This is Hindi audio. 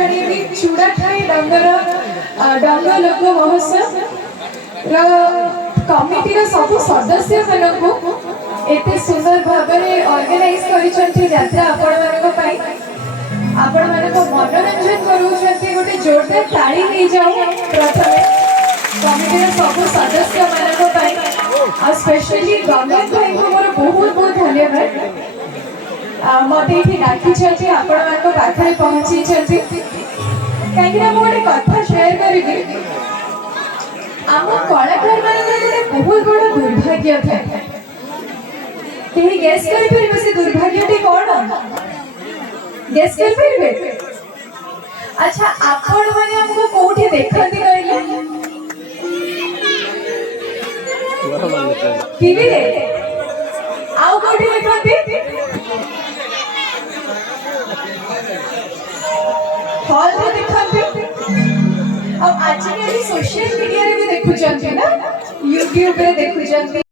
जणेबी चूड़ाखाई डंगर डंगर लोक महोत्सव कमिटी सब सदस्य मानू एते सुंदर भाव में ऑर्गेनाइज करिसंती यात्रा आपण मानको मनोरंजन करूछंती गोटे जोरदार ताली दे जाओ प्रथमे कमिटी सब सदस्य मानको पाई आ स्पेशली गंगन भाई को मोर बहुत बहुत धन्यवाद मते इठी डाकी छथि आपण मानको पाखरे पहुंची छथि काहेकि मो गोटे कथा शेयर करिबी आम कलाकार मानकर गोटे बहुत बड़ दुर्भाग्य थाए केही गेस करि परिबे से दुर्भाग्यटी कोन गेस कर परिबे अच्छा आपण माने हमको कोठी देखंती कहले टीवी रे आउ कोठी देखंती हॉल रे देखंती अब आज के सोशल मीडिया रे भी देखु जंती ना YouTube रे देखु जंती